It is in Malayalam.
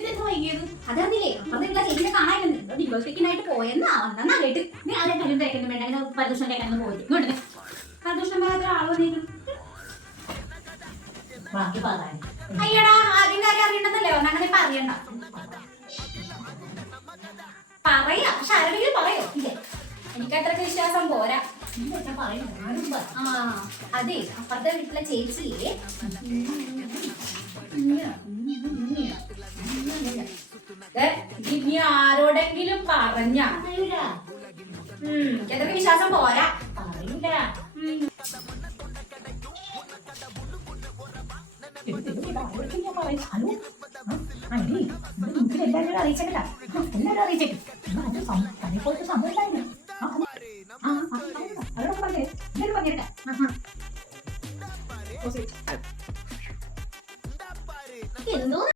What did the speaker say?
വൈകിയത് അതറിയില്ലേ? അപ്പുറത്തുള്ള ചേച്ചിനെ കാണാനുണ്ട് ഡിവോഴ്സ് വെക്കാനായിട്ട് പോയെന്നാ വന്നാ കേട്ട് നീ ആരെ കാര്യം തേക്കുന്നു വേണ്ട അങ്ങനെ പരദൂഷണം കേൾക്കാനൊന്നും പോയി ഇങ്ങോട്ട് പരദൂഷണം പറയാത്ത ആൾ വന്നിരുന്നു. അയ്യടാ ആദ്യം കാര്യം അറിയണ്ടെന്നല്ലേ പറഞ്ഞ അങ്ങനെ പറയണ്ട പറയാ പക്ഷെ ആരെങ്കിലും പറയോ? ഇല്ലേ എനിക്ക് അത്രക്ക് വിശ്വാസം പോരാ. ആ അതെ അപ്പുറത്തെ വീട്ടിലെ ചേച്ചിയെ നീ ആരോടെങ്കിലും പറഞ്ഞ എനിക്കത്രക്ക് വിശ്വാസം പോരാ. പറയില്ല എല്ലാവരും അറിയിച്ചേട്ടാ എല്ലാവരും അറിയിച്ചേക്കും സംഭവം ഉണ്ടായിരുന്നു. അവരോട് പറഞ്ഞേ എല്ലാവരും പറഞ്ഞേട്ടാ